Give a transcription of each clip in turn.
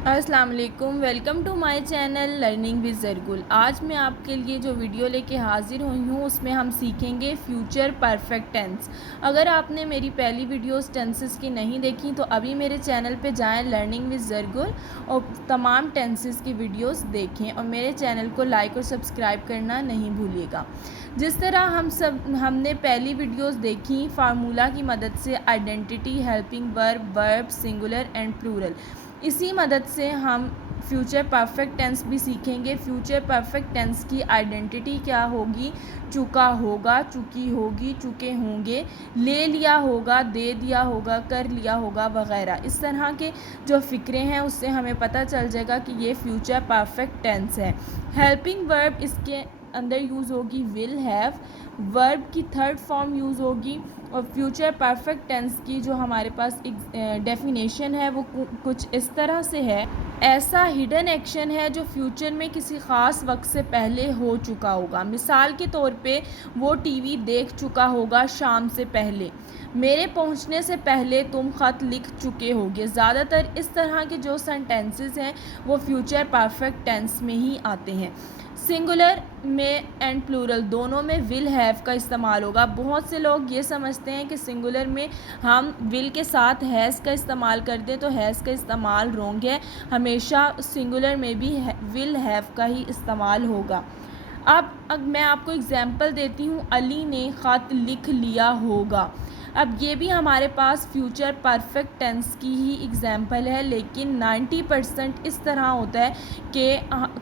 अस्सलाम वालेकुम, welcome to my channel learning with Zargul. आज मैं आपके लिए जो वीडियो लेके हाज़िर हुई हूँ उसमें हम सीखेंगे फ्यूचर परफेक्ट टेंस। अगर आपने मेरी पहली वीडियोस टेंसेस की नहीं देखी तो अभी मेरे चैनल पे जाएं लर्निंग विद ज़रगुल और तमाम टेंसेस की वीडियोस देखें और मेरे चैनल को लाइक और सब्सक्राइब करना नहीं भूलिएगा। जिस तरह हमने पहली वीडियोस देखी फार्मूला की मदद से identity, helping verb, verb, singular and plural, इसी मदद से हम फ्यूचर परफेक्ट टेंस भी सीखेंगे। फ्यूचर परफेक्ट टेंस की आइडेंटिटी क्या होगी? चुका होगा, चुकी होगी, चुके होंगे, ले लिया होगा, दे दिया होगा, कर लिया होगा वगैरह। इस तरह के जो फ़िक्रे हैं उससे हमें पता चल जाएगा कि ये फ्यूचर परफेक्ट टेंस है। हेल्पिंग वर्ब इसके अंदर यूज़ होगी विल हैव, वर्ब की थर्ड फॉर्म यूज़ होगी और फ्यूचर परफेक्ट टेंस की जो हमारे पास एक डेफिनेशन है वो कुछ इस तरह से है। ऐसा हिडन एक्शन है जो फ्यूचर में किसी ख़ास वक्त से पहले हो चुका होगा। मिसाल के तौर पे वो टीवी देख चुका होगा शाम से पहले। मेरे पहुंचने से पहले तुम ख़त लिख चुके होगे। ज़्यादातर इस तरह के जो सेंटेंसेस हैं वो फ्यूचर परफेक्ट टेंस में ही आते हैं। सिंगुलर में एंड प्लूरल दोनों में विल हैव का इस्तेमाल होगा। बहुत से लोग ये समझते हैं कि सिंगुलर में हम विल के साथ हैज़ का इस्तेमाल कर दें, तो हैज़ का इस्तेमाल रॉन्ग है। हमेशा सिंगुलर में भी विल हैव का ही इस्तेमाल होगा। अब मैं आपको एग्ज़ाम्पल देती हूँ। अली ने ख़त लिख लिया होगा। अब ये भी हमारे पास फ्यूचर परफेक्ट टेंस की ही एग्ज़ाम्पल है, लेकिन 90% इस तरह होता है कि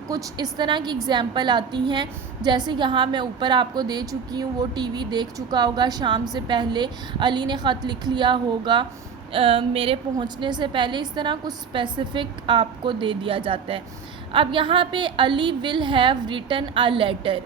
कुछ इस तरह की एग्ज़ाम्पल आती हैं जैसे यहाँ मैं ऊपर आपको दे चुकी हूँ। वो टीवी देख चुका होगा शाम से पहले, अली ने ख़त लिख लिया होगा मेरे पहुँचने से पहले। इस तरह कुछ स्पेसिफ़िक आपको दे दिया जाता है। अब यहाँ पे Ali will have written a letter,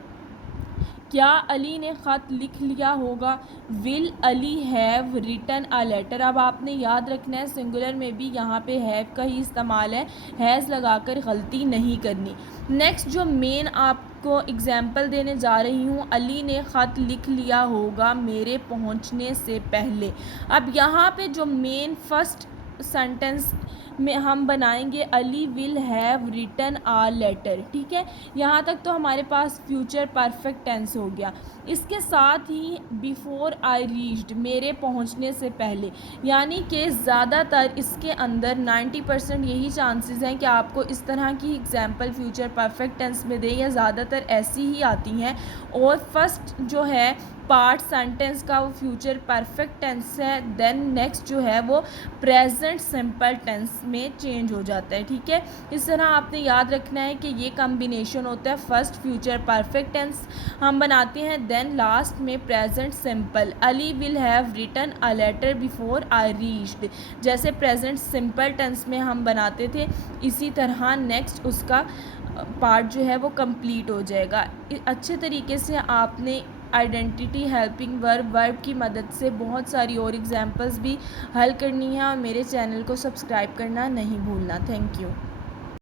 क्या अली ने ख़त लिख लिया होगा? Will Ali have written a letter. अब आपने याद रखना है सिंगुलर में भी यहाँ पे हैव का ही इस्तेमाल है, हैज़ लगाकर गलती नहीं करनी। नेक्स्ट जो मेन आपको एग्ज़ाम्पल देने जा रही हूँ, अली ने ख़त लिख लिया होगा मेरे पहुँचने से पहले। अब यहाँ पे जो मेन फर्स्ट सेंटेंस में हम बनाएंगे Ali will have written a letter. ठीक है, यहाँ तक तो हमारे पास फ्यूचर परफेक्ट टेंस हो गया। इसके साथ ही बिफोर आई रीच्ड, मेरे पहुँचने से पहले, यानी कि ज़्यादातर इसके अंदर 90% यही चांसेस हैं कि आपको इस तरह की एग्जांपल फ्यूचर परफेक्ट टेंस में दें, या ज़्यादातर ऐसी ही आती हैं। और फर्स्ट जो है पार्ट सेंटेंस का वो फ्यूचर परफेक्ट टेंस है, देन नेक्स्ट जो है वो प्रेजेंट सिंपल टेंस में चेंज हो जाता है। ठीक है, इस तरह आपने याद रखना है कि ये कम्बिनेशन होता है। फर्स्ट फ्यूचर परफेक्ट टेंस हम बनाते हैं, देन लास्ट में present simple. Ali will have written a letter before I reached, जैसे प्रेजेंट सिंपल टेंस में हम बनाते थे, इसी तरह नेक्स्ट उसका पार्ट जो है वो कंप्लीट हो जाएगा। अच्छे तरीके से आपने आइडेंटिटी, हेल्पिंग वर्ब, वर्ब की मदद से बहुत सारी और एग्जांपल्स भी हल करनी है और मेरे चैनल को सब्सक्राइब करना नहीं भूलना। Thank you.